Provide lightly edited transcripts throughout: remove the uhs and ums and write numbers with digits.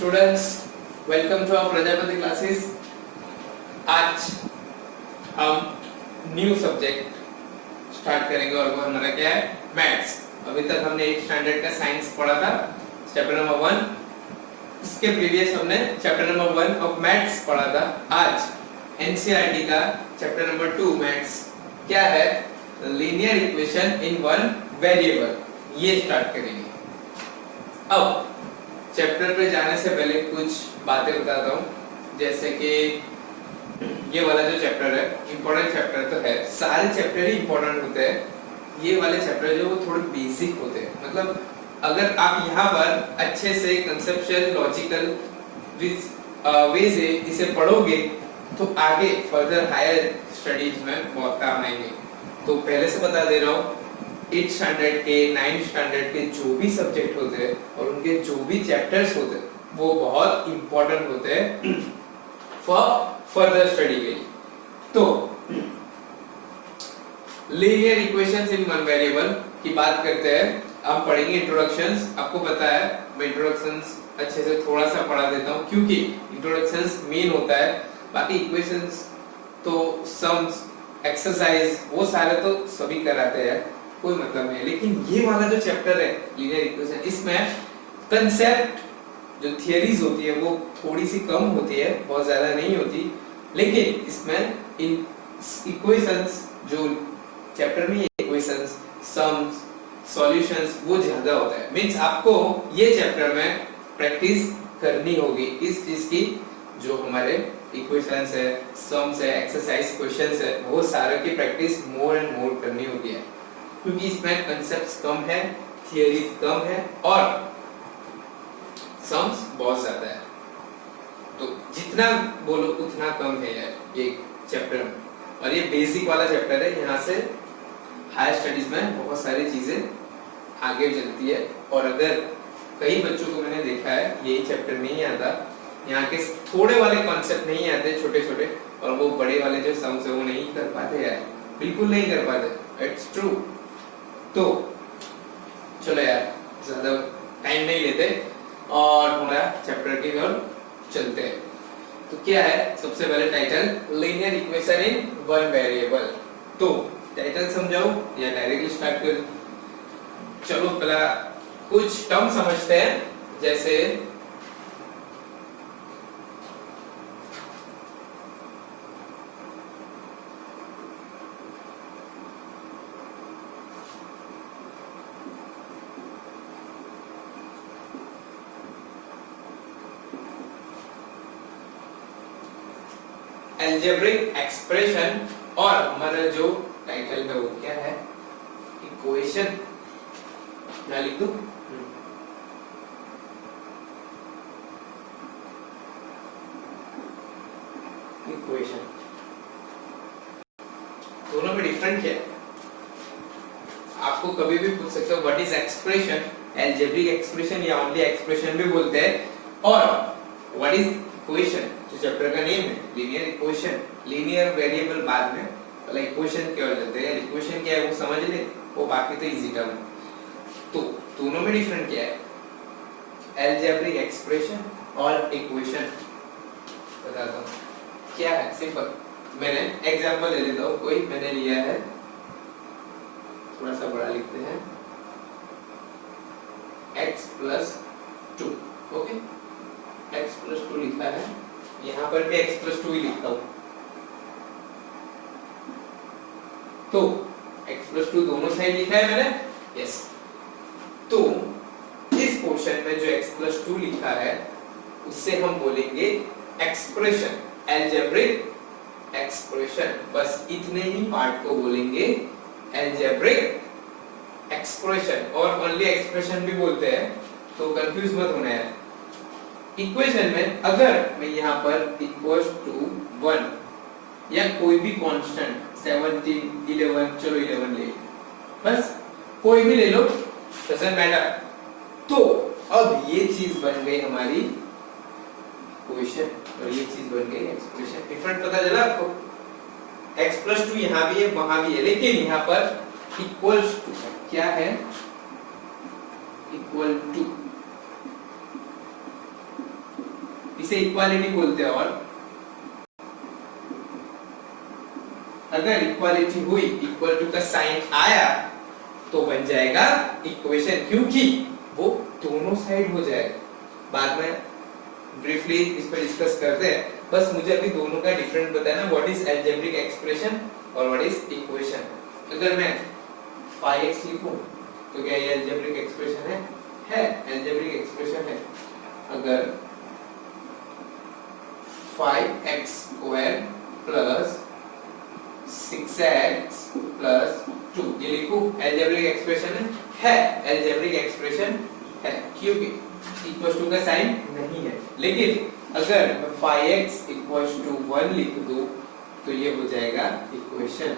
Students, welcome to our Prajapati classes. आज हम new subject start करेंगे और वो हमारा क्या है, मैथ्स। अभी तक हमने 8 स्टैंडर्ड का साइंस पढ़ा था, चैप्टर नंबर 1। इसके प्रीवियस हमने चैप्टर नंबर 1 ऑफ मैथ्स पढ़ा था। आज एनसीईआरटी का चैप्टर नंबर 2 मैथ्स क्या है, linear equation in one variable, ये स्टार्ट करेंगे। अब चैप्टर पे जाने से पहले कुछ बातें बताता हूँ, जैसे कि ये वाला जो चैप्टर है इम्पोर्टेंट चैप्टर तो है, सारे चैप्टर ही इम्पोर्टेंट होते हैं। ये वाले चैप्टर जो वो थोड़े बेसिक होते हैं, मतलब अगर आप यहाँ पर अच्छे से कंसेप्चुअल लॉजिकल वे से इसे पढ़ोगे तो आगे फर्दर हायर स्टडीज में बहुत काम आएंगे। तो पहले से बता दे रहा हूँ, 8 स्टैंडर्ड के 9 स्टैंडर्ड के जो भी सब्जेक्ट होते हैं और उनके जो भी चैप्टर्स होते हैं वो बहुत इंपॉर्टेंट होते हैं फॉर फर्दर स्टडी के लिए। तो linear equations in one variable की बात करते हैं। हम पढ़ेंगे इंट्रोडक्शंस। आपको पता है मैं इंट्रोडक्शंस अच्छे से थोड़ा सा पढ़ा देता हूँ क्योंकि इंट्रोडक्शंस मेन होता है। बाकी इक्वेशंस तो सम्स एक्सरसाइज वो सारे तो सभी कराते हैं, कोई मतलब नहीं। लेकिन ये वाला जो चैप्टर है लीनियर इक्वेशन, इसमें कंसेप्ट जो थियरीज होती है वो थोड़ी सी कम होती है, बहुत ज्यादा नहीं होती। लेकिन इसमें इन इक्वेशंस जो चैप्टर में इक्वेशंस, सम्स, सॉल्यूशंस वो ज्यादा होता है। मींस आपको ये चैप्टर में प्रैक्टिस करनी होगी इस चीज की, जो हमारे इक्वेशंस है, सम्स है, एक्सरसाइज क्वेश्चंस है, वो सारे की प्रैक्टिस मोर एंड मोर करनी होती है, क्योंकि इसमें कंसेप्ट्स कम है, थियरीज कम है और सम्स बहुत ज्यादा है। तो जितना बोलो उतना कम है यार ये चैप्टर में। और ये बेसिक वाला चैप्टर है, यहाँ से हायर स्टडीज में बहुत सारी चीजें आगे चलती है। और अगर कई बच्चों को मैंने देखा है यही चैप्टर नहीं आता, यहाँ के थोड़े वाले कॉन्सेप्ट नहीं आते छोटे छोटे, और वो बड़े वाले जो सम्स है वो नहीं कर पाते यार, बिल्कुल नहीं कर पाते। It's true. तो चलो यार ज्यादा टाइम नहीं लेते और हमारा चैप्टर की ओर चलते हैं। तो क्या है, सबसे पहले title linear equation in one variable. तो टाइटल समझाओ या डायरेक्टली स्टार्ट कर? चलो पहला कुछ टर्म समझते हैं, जैसे अलजेब्रिक एक्सप्रेशन, और हमारा जो टाइटल है वो क्या है, इक्वेशन। क्या लिख दूं? इक्वेशन। दोनों में डिफरेंट क्या है? आपको कभी भी पूछ सकते हो what is expression, algebraic expression या ओनली एक्सप्रेशन भी बोलते हैं, और व्हाट इज इक्वेशन जो चैप्टर का नेम है, लीनियर इक्वेशन। लीनियर वेरिएबल बाद में, पहले इक्वेशन क्या हो जाते हैं। इक्वेशन क्या है वो समझ ले, वो बाकी तो इजी टर्म। तो दोनों में डिफरेंट क्या है, अलजेब्रिक एक्सप्रेशन और इक्वेशन बताता हूँ क्या है। सिंपल, मैंने एग्जांपल ले लेता हूँ। कोई मैंने लिया है, थोड़ा सा बड़ा लिखते हैं, x + 2। ओके, x + 2 लिखा है, यहाँ पर भी x + 2 ही लिखता हूँ। तो x + 2 दोनों साइड लिखा है मैंने, यस। तो इस पोर्शन में जो x + 2 लिखा है उससे हम बोलेंगे एक्सप्रेशन, अलजेब्रिक एक्सप्रेशन। बस इतने ही पार्ट को बोलेंगे अलजेब्रिक एक्सप्रेशन, और ओनली एक्सप्रेशन भी बोलते हैं, तो कंफ्यूज मत होना है। इक्वेशन में अगर मैं यहाँ पर = 1 या कोई भी कांस्टेंट 17, 11, चलो 11 ले, बस कोई भी ले लो, डजंट मैटर। तो अब ये चीज बन गई हमारी इक्वेशन और ये चीज बन गई एक्सप्रेशन। डिफरेंट पता चला आपको? x + 2 यहाँ भी है वहां भी है, लेकिन यहाँ पर इक्वल्स टू क्या है, इक्वल टू इसे इक्वालिटी बोलते हैं। और अगर इक्वालिटी हुई, इक्वल टू का साइन आया, तो बन जाएगा इक्वेशन, क्योंकि वो दोनों साइड हो जाएगा। बाद में ब्रीफली इस पर डिस्कस करते हैं, बस मुझे अभी दोनों का डिफरेंस बताना, व्हाट इज अलजेब्रिक एक्सप्रेशन और व्हाट इज इक्वेशन। अगर मैं 5x लिखूं तो क्या ये अलजेब्रिक एक्सप्रेशन है अलजेब्रिक एक्सप्रेशन है। अगर 5x square plus 6x plus 2 ये लिखूं, अलजेब्रिक एक्सप्रेशन है अलजेब्रिक एक्सप्रेशन है, क्योंकि इक्वल टू का साइन नहीं है। लेकिन अगर मैं 5x इक्वल्स टू 1 लिख दूं तो ये हो जाएगा इक्वेशन।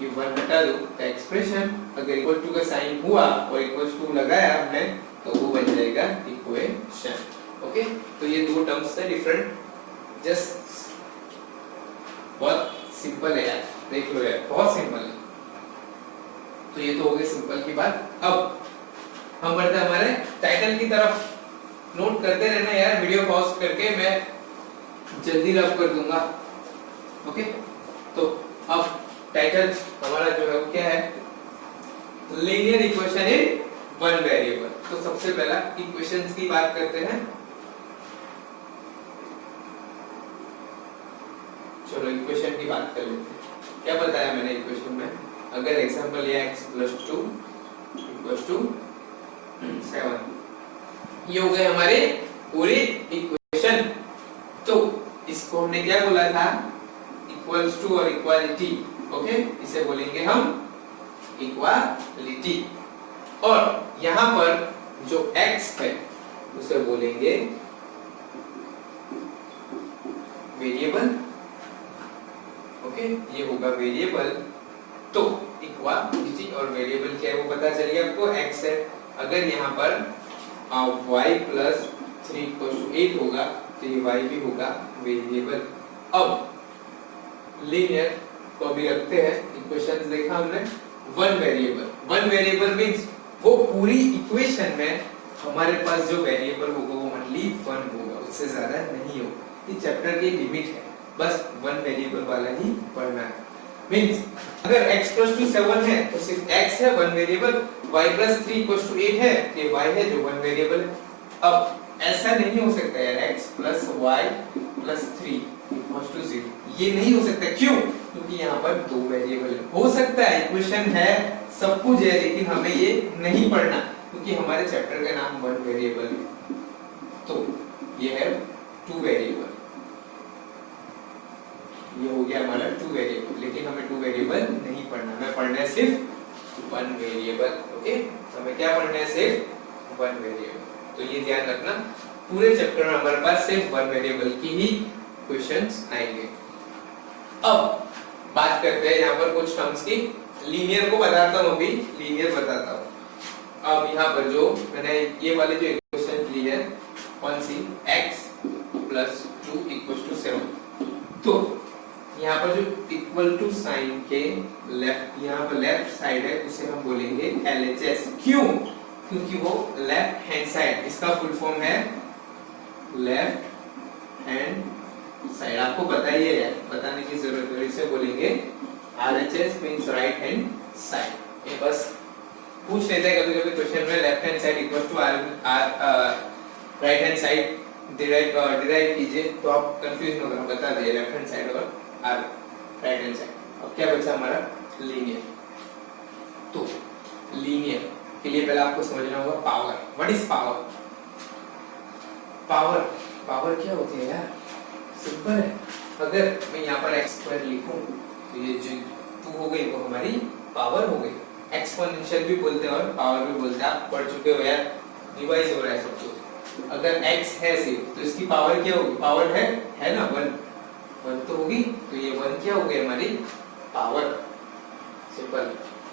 ये 1 हटा दो तो एक्सप्रेशन, अगर इक्वल टू का साइन हुआ और इक्वल टू लगाया हमने तो वो बन जाएगा इक्वेशन। ओके, तो ये दो टर्म्स है डिफरेंट, जस्ट बहुत सिंपल है यार, देख लो यार, बहुत सिंपल है। तो ये तो हो गई सिंपल की बात। अब हम बढ़ते हैं हमारे टाइटल की तरफ। नोट करते रहना यार, वीडियो पॉज करके मैं जल्दी रब कर दूंगा। ओके, तो अब टाइटल हमारा जो है वो क्या है, linear equation in one variable. तो सबसे पहला इक्वेशंस की बात करते हैं। चलो इक्वेशन की बात कर लेते हैं। क्या बताया मैंने इक्वेशन में, अगर एग्जांपल लिया x + 2 = 7, ये हो गए हमारे पूरी इक्वेशन। तो इसको हमने क्या बोला था, इक्वल्स टू और इक्वालिटी। ओके, इसे बोलेंगे हम इक्वालिटी। और यहाँ पर जो x है उसे बोलेंगे वेरिएबल। ओके, ये होगा वेरिएबल। तो इक्वालिटी और वेरिएबल क्या है वो पता चल गया आपको, x है। अगर यहाँ पर y + 3 = 8 होगा तो ये y भी होगा वेरिएबल। अब लीनियर को अभी रखते हैं, इक्वेशंस देखा हमने। वन वेरिएबल मींस वो पूरी इक्वेशन में हमारे पास जो वेरिएबल होगा वो ओनली 1 होगा, उससे ज्यादा नहीं होगा। ये चैप्टर की लिमिट है, बस 1 वेरिएबल वाला ही पढ़ना है। मींस अगर x + 2 7 है तो सिर्फ x है 1 वेरिएबल, y + 3 = 8 है, ये y है जो 1 वेरिएबल है। अब ऐसा नहीं हो सकता यार, x + y + 3 = 0, ये नहीं हो सकता। क्यों? क्योंकि यहाँ पर 2 वेरिएबल है। हो सकता है इक्वेशन है, सब कुछ है, लेकिन हमें ये नहीं पढ़ना क्योंकि हमारे चैप्टर का नाम 1 वेरिएबल है। तो ये है 2 वेरिएबल, ये हो गया हमारा 2 वेरिएबल, लेकिन हमें 2 वेरिएबल नहीं पढ़ना, हमें पढ़ना है सिर्फ 1 वेरिएबल। ओके, हमें क्या पढ़ना है, सिर्फ 1 वेरिएबल। तो ये ध्यान रखना, पूरे चैप्टर में हमारे पास सिर्फ 1 वेरिएबल की ही क्वेश्चंस आएंगे। अब बात करते हैं यहाँ पर कुछ टर्म्स की। लीनियर को बताता हूँ, अभी लीनियर बताता हूँ। अब यहाँ पर जो मैंने ये वाले जो इक्वेशन ली है, कौन सी, x + 2 = 7। तो यहाँ पर जो इक्वल टू साइन के लेफ्ट, यहाँ पर लेफ्ट साइड है, उसे हम बोलेंगे LHS। क्यों? क्योंकि वो लेफ्ट हैंड साइड, इसका फुल फॉर्म है लेफ्ट हैंड साइड। आपको पता ही है यार, बताने की जरूरत है, इसे बोलेंगे RHS means right hand side. ये बस पूछ लेते हैं कभी-कभी क्वेश्चन में, left hand side equal to right hand side derive कीजिए, तो आप कंफ्यूज न करो, बता दिए लेफ्ट हैंड साइड और राइट हैंड साइड। अब क्या बचा हमारा, लीनियर। तो लीनियर के लिए पहले आपको समझना होगा power. What is power? Power क्या होती है यार, सिंपल है। अगर मैं यहाँ पर x² लिखूं तो ये जो 2 हो गई वो हमारी पावर हो गई। एक्सपोनेंशियल भी बोलते हैं और पावर भी बोलते हैं, आप पढ़ चुके हो यार, रिवाइज हो रहा है सब कुछ। अगर x है सिर्फ तो इसकी पावर क्या होगी, पावर है ना 1 तो होगी, तो ये 1 क्या हो गई हमारी पावर, सिंपल।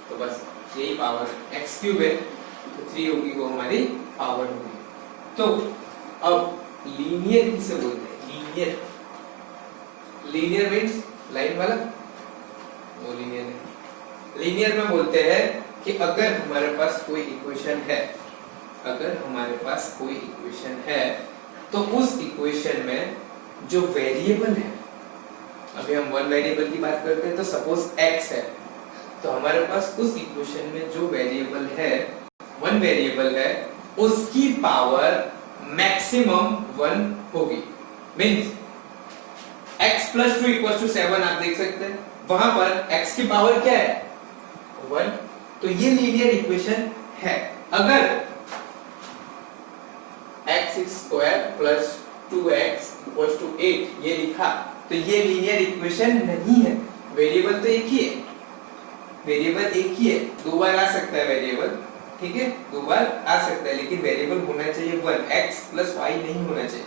तो बस यही पावर, x³ है तो 3 होगी, वो हमारी पावर होगी। तो अब लीनियर किसे बोलते हैं, लीनियर मींस लाइन वाला, वो लीनियर नहीं। लीनियर में बोलते हैं कि अगर हमारे पास कोई इक्वेशन है, तो उस इक्वेशन में जो वेरिएबल है, अभी हम वन वेरिएबल की बात करते हैं, तो सपोज x है, तो हमारे पास उस इक्वेशन में जो वेरिएबल है, वन वेरिएबल है, उसकी पावर मैक्सिमम 1 होगी। मींस x + 2 = 7 आप देख सकते हैं, वहां पर x की पावर क्या है 1, तो ये लीनियर इक्वेशन है। अगर x² + 2x = 8 ये लिखा, तो ये लीनियर इक्वेशन नहीं है। वेरिएबल तो एक ही है, वेरिएबल एक ही है, दो बार आ सकता है वेरिएबल, ठीक है, दो बार आ सकता है, लेकिन वेरिएबल होना चाहिए 1, x + y नहीं होना चाहिए।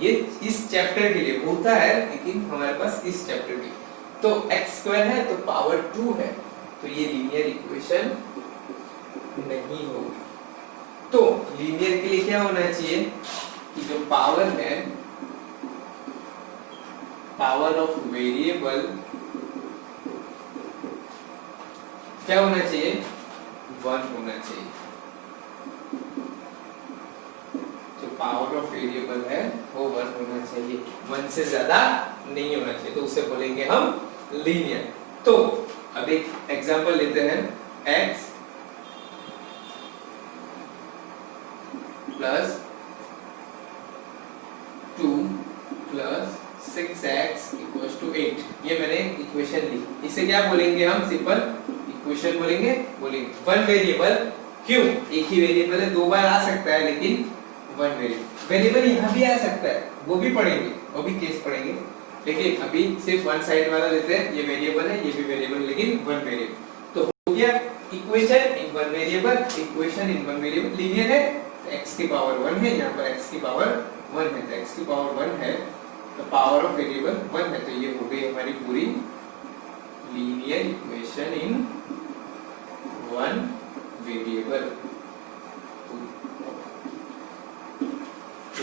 ये इस चैप्टर के लिए होता है, लेकिन हमारे पास इस चैप्टर की, तो x² है तो पावर 2 है, तो ये लीनियर इक्वेशन नहीं होगी। तो लीनियर के लिए क्या होना चाहिए कि जो पावर है, पावर ऑफ वेरिएबल क्या होना चाहिए 1 होना चाहिए। जो पावर ऑफ वेरिएबल है वो 1 होना चाहिए, 1 से ज्यादा नहीं होना चाहिए, तो उसे बोलेंगे हम लीनियर। तो अब एक एग्जांपल लेते हैं, x + 2 + 6x = 8, ये मैंने इक्वेशन ली। इसे क्या बोलेंगे हम, सिंपल इक्वेशन बोलेंगे। वन वेरिएबल, क्यों, एक ही वेरिएबल है, दो बार आ सकता है, लेकिन वन वेरिएबल यहाँ भी आ सकता है, वो भी पढ़ेंगे, वो भी केस पढ़ेंगे, लेकिन अभी सिर्फ वन साइड वाला लेते हैं। ये वेरिएबल है, ये भी वेरिएबल, लेकिन वन वेरिएबल। तो हो गया equation in one variable, equation in one variable linear है, x की पावर 1 है, यहाँ पर x की पावर 1 है, तो x की पावर 1 है, तो पावर ऑफ वेरिएबल 1 है, तो ये हो गई हमारी पूरी linear equation in one variable.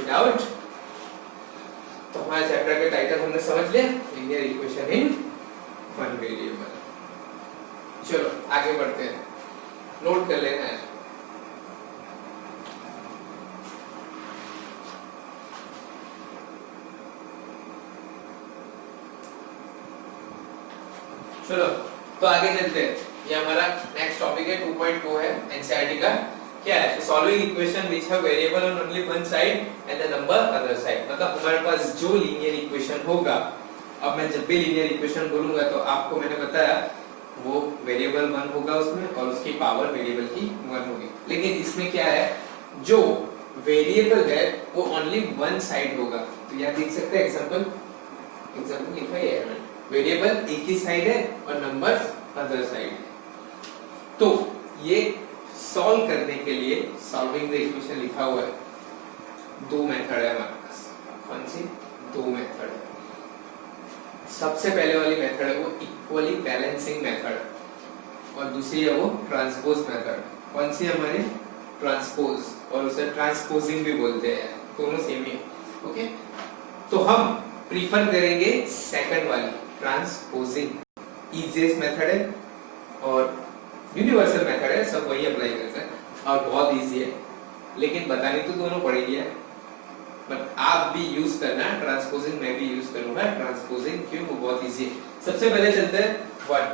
Doubt? तो हमारे चैप्टर का टाइटल हमने समझ लिया, linear equation in one variable. चलो आगे बढ़ते हैं, नोट कर लेना है। चलो तो आगे चलते हैं, ये हमारा नेक्स्ट टॉपिक है 2.2 है एनसीईआरटी का। क्या है, solving equation which have variable on only one side and the number other side. मतलब हमारे पास जो लीनियर इक्वेशन होगा, अब मैं जब भी लीनियर इक्वेशन बोलूंगा तो आपको मैंने बताया वो वेरिएबल 1 होगा उसमें, और उसकी पावर वेरिएबल की 1 होगी। लेकिन इसमें क्या है, जो वेरिएबल है वो ओनली वन साइड होगा। तो यहाँ देख सकते हैं एग्जांपल लिखा है, वेरिएबल एक ही साइड है और नंबर्स अदर साइड है। तो ये सॉल्व करने के लिए सॉल्विंग द इक्वेशन लिखा हुआ है, दो मेथड है हमारे पास। कौन सी दो मेथड है? सबसे पहले वाली मेथड है वो इक्वली बैलेंसिंग मेथड, और दूसरी है वो ट्रांसपोज मेथड। कौन सी हमारी ट्रांसपोज, और उसे ट्रांसपोजिंग भी बोलते हैं, दोनों सेम ही है। ओके, तो हम प्रीफर करेंगे सेकंड वाली ट्रांसपोजिंग, इजीएस्ट मेथड है और यूनिवर्सल मेथड है, सब वही अप्लाई करते हैं और बहुत इजी है, लेकिन बतानी तो दोनों पड़ेगी है, बट आप भी यूज करना, ट्रांसपोजिंग मैं भी यूज करूंगा। ट्रांसपोजिंग क्यों, वो बहुत इजी है। सबसे पहले चलते हैं वन,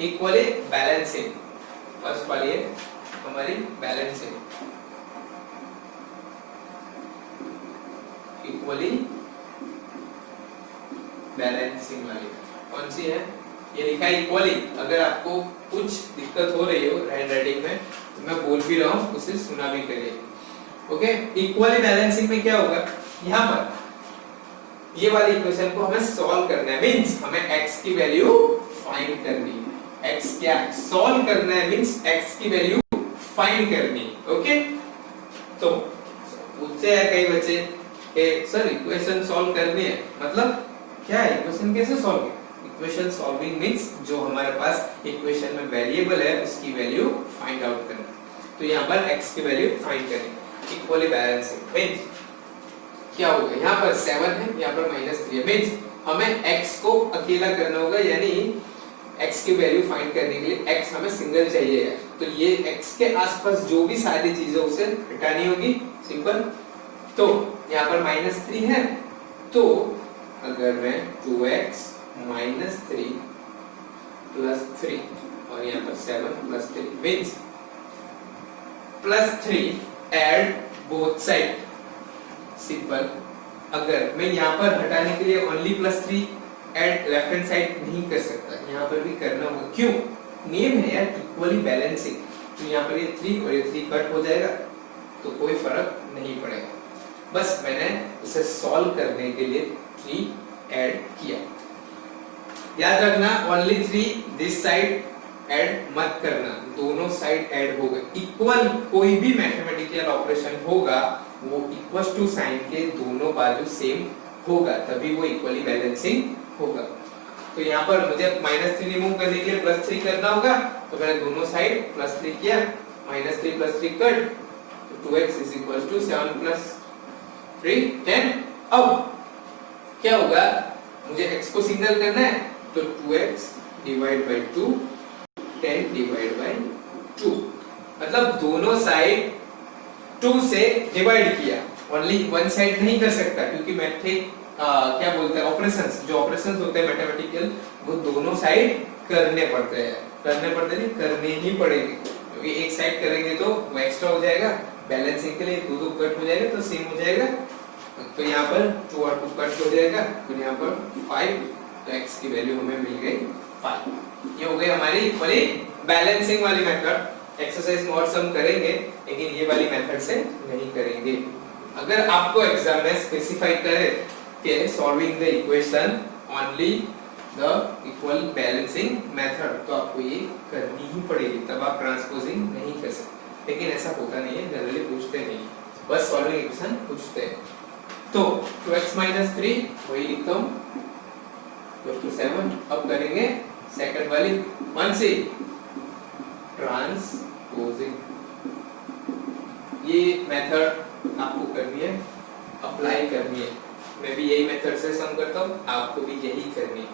इक्वली बैलेंसिंग। फर्स्ट वाली है हमारी बैलेंसिंग, इक्वली बैलेंसिंग वाली कौन सी है, ये लिखा है इक्वली। अगर आपको कुछ दिक्कत हो रही हो हैंड राइटिंग में, तो मैं बोल भी रहा हूँ, उसे सुना भी करिए। ओके, इक्वली बैलेंसिंग में क्या होगा, यहाँ पर ये वाली इक्वेशन को हमें सॉल्व करना है, मींस हमें x की वैल्यू फाइंड करनी है। x क्या सॉल्व करना है, मींस x की वैल्यू फाइंड करनी है। ओके, तो पूछते हैं कई बच्चे कि सर इक्वेशन सॉल्व करनी है, मतलब क्या है, इक्वेशन कैसे सॉल्व करें? इक्वेशन सॉल्विंग मींस जो हमारे पास इक्वेशन में वेरिएबल है उसकी वैल्यू फाइंड आउट करना। तो यहाँ पर x की वैल्यू फाइंड करें, इक्वली बैलेंसिंग मींस क्या होगा, यहाँ पर 7 है, यहाँ पर -3 है, मींस हमें x को अकेला करना होगा, यानी x की वैल्यू फाइंड करने के लिए x हमें सिंगल चाहिए यार, तो ये x के आसपास जो भी सारी चीजें उसे हटानी होगी, सिंपल। तो यहाँ पर -3 है, तो अगर मैं 2x - 3 + 3 और यहाँ पर 7 + 3 means +3 add both side, simple. अगर मैं यहाँ पर हटाने के लिए only +3 add left hand side नहीं कर सकता, यहाँ पर भी करना होगा। क्यों? नेम है यार इक्वली बैलेंसिंग, तो यहाँ पर ये 3 और ये 3 कट हो जाएगा, तो कोई फर्क नहीं पड़ेगा। बस मैंने उसे सॉल्व करने के लिए 3 ऐड किया। याद रखना ओनली 3 दिस साइड ऐड मत करना, दोनों साइड ऐड होगा। इक्वल कोई भी मैथमेटिकल ऑपरेशन होगा वो इक्वल टू साइन के दोनों बाजू सेम होगा, तभी वो इक्वली बैलेंसिंग होगा। तो यहाँ पर मुझे -3 रिमूव करने के लिए +3 करना होगा, तो मैंने दोनों साइड +3 किया, -3 + 3 कट, तो 2x = 7 + 3 10। अब क्या होगा, मुझे x को सिग्नल करना है, तो 2x / 2 10 / 2, मतलब दोनों साइड 2 से डिवाइड किया, ओनली वन साइड नहीं कर सकता, क्योंकि मैट्रिक क्या बोलते हैं ऑपरेशंस, जो ऑपरेशंस होते हैं मैथमेटिकल वो दोनों साइड करने पड़ते हैं, करने ही पड़ेंगे, क्योंकि एक साइड करेंगे तो वो एक्स्ट्रा हो जाएगा, बैलेंसिंग के लिए 2 कट हो जाएगा तो सेम हो जाएगा। तो यहाँ पर 2 और 2 कट हो जाएगा, तो यहाँ पर 5, तो x की वैल्यू हमें मिल गई 5। ये हो गई हमारी इक्वली बैलेंसिंग वाली मेथड। एक्सरसाइज में और सम करेंगे, लेकिन ये वाली मेथड से नहीं करेंगे। अगर आपको एग्जाम में स्पेसिफाई करे कि solving the equation only the equal balancing method, तो आपको ये करनी ही पड़ेगी, तब आप ट्रांसपोजिंग नहीं कर सकते। लेकिन ऐसा होता नहीं है, जनरली पूछते नहीं, बस सॉल्विंग इक्वेशन पूछते हैं। तो 2x - 3 वही लिखता हूँ = 7। अब करेंगे सेकंड वाली 1 से ट्रांसपोजिंग। ये मेथड आपको करनी है, अप्लाई करनी है। मैं भी यही मेथड से सम करता हूँ, आपको भी यही करनी है।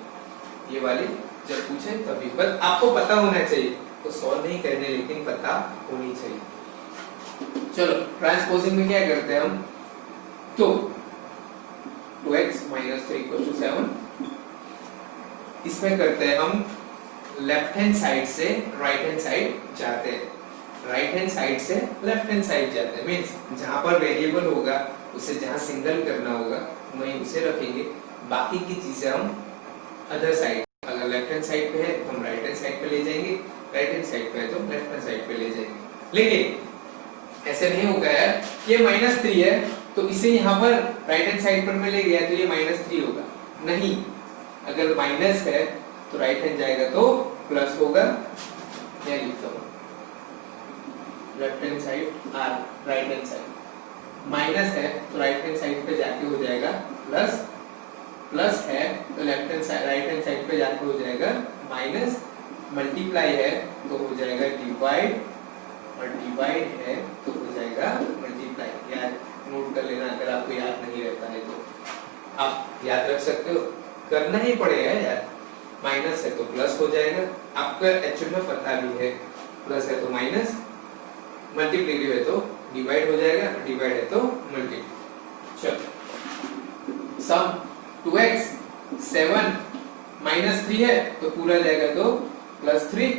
ये वाली जब पूछे तभी, बस आपको पता होना चाहिए, तो सॉल्व नहीं करने, लेकिन पता होनी चाहिए। चलो ट्रांसपोजिंग में क्या करते हैं हम, तो 2x - 3 = 7, इसमें करते हैं हम लेफ्ट हैंड साइड से राइट हैंड साइड जाते हैं, राइट हैंड साइड से लेफ्ट हैंड साइड जाते हैं, मींस जहां पर वेरिएबल होगा उसे जहां सिंगल करना होगा वहीं उसे रखेंगे, बाकी की चीजें हम अदर साइड, अगर लेफ्ट हैंड साइड पे है तो हम राइट हैंड साइड पे ले जाएंगे, राइट हैंड साइड पे है तो लेफ्ट हैंड साइड पे ले जाएंगे। लेकिन ऐसे नहीं होगा यार, ये -3 है तो इसे यहाँ पर राइट हैंड साइड पर में ले गया तो ये -3 होगा, नहीं, अगर माइनस है तो राइट हैंड जाएगा तो प्लस होगा। क्या लिखता हूँ, left hand side or, right hand side minus है तो राइट हैंड साइड पे जाके हो जाएगा प्लस, प्लस है तो left hand side right hand side पे जाके हो जाएगा माइनस, मल्टीप्लाई है तो हो जाएगा डिवाइड, और डिवाइड है तो हो जाएगा मल्टीप्लाई। यार नोट कर लेना, अगर आपको याद नहीं रहता है तो आप याद रख सकते हो, करना ही पड़ेगा यार। माइनस है तो प्लस हो जाएगा, आपको एक्चुअली में पता भी है, प्लस है तो माइनस, मल्टीप्लिकेटिव है तो डिवाइड हो जाएगा, डिवाइड है तो मल्टीप्लाई। चलो सम 2x 7 - 3 है तो पूरा जाएगा तो +3,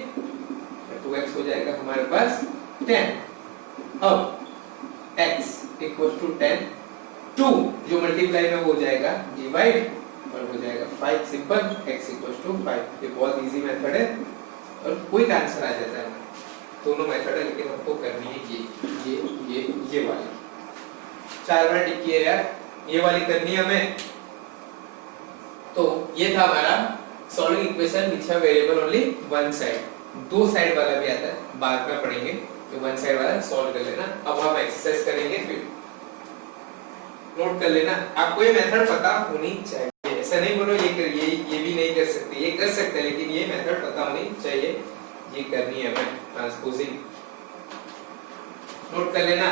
2x हो जाएगा हमारे पास 10। अब x = 10, 2 जो मल्टीप्लाई में हो जाएगा डिवाइड और हो जाएगा 5, सिंपल। x = 5। ये बहुत इजी मेथड है और क्विक आंसर आ जाता है। दोनों मेथड है, लेकिन हमको करनी है ये वाली 4 बार टिक किए यार, ये वाली करनी है हमें। तो ये था हमारा solving equation which have variable only one side, दो साइड वाला भी आता है, बाद में पढ़ेंगे, तो वन साइड वाला सॉल्व कर लेना। अब हम एक्सरसाइज करेंगे, फिर नोट कर लेना। आपको ये मेथड पता होनी चाहिए, ऐसा नहीं बोलो ये भी नहीं कर सकते, ये कर सकते हैं, लेकिन ये मेथड पता होनी चाहिए, ये करनी है हमें ट्रांसपोजिंग। नोट कर लेना।